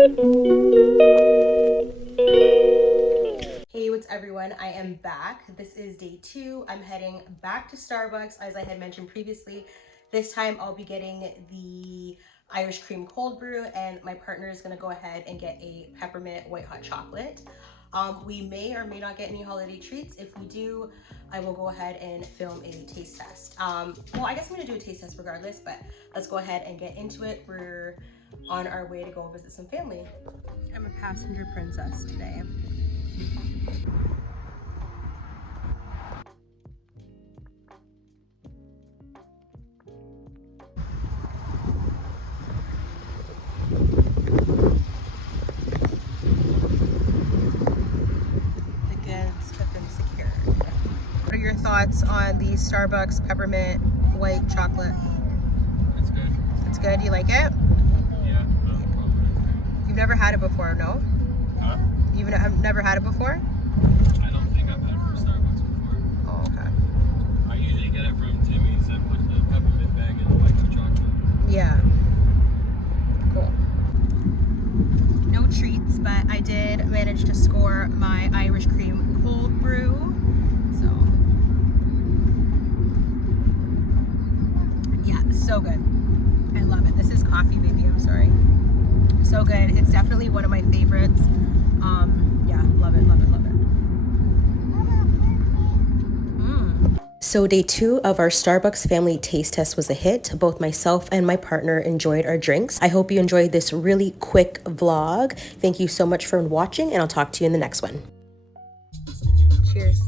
Hey, what's everyone? I am back. This is day 2. I'm heading back to Starbucks, as I had mentioned previously. This time I'll be getting the Irish cream cold brew, and my partner is going to go ahead and get a peppermint white hot chocolate. We may or may not get any holiday treats. If we do, I will go ahead and film a taste test. Well, I guess I'm going to do a taste test regardless, but let's go ahead and get into it. We're on our way to go visit some family. I'm a passenger princess today. The goods have been secured. What are your thoughts on the Starbucks peppermint white chocolate? It's good. It's good? You like it? Yeah, no problem. You've never had it before, no? Huh? You've never had it before? I don't think I've had it from Starbucks before. Oh, okay. I usually get it from Timmy's. I put the peppermint bag in the white chocolate. Yeah. Cool. No treats, but I did manage to score my Irish cream cold brew. So, yeah, so good. I love it. This is coffee, baby. I'm sorry. So good. It's definitely one of my favorites. Yeah, love it, love it, love it. So day 2 of our Starbucks family taste test was a hit. Both myself and my partner enjoyed our drinks. I hope you enjoyed this really quick vlog. Thank you so much for watching, and I'll talk to you in the next one. Cheers.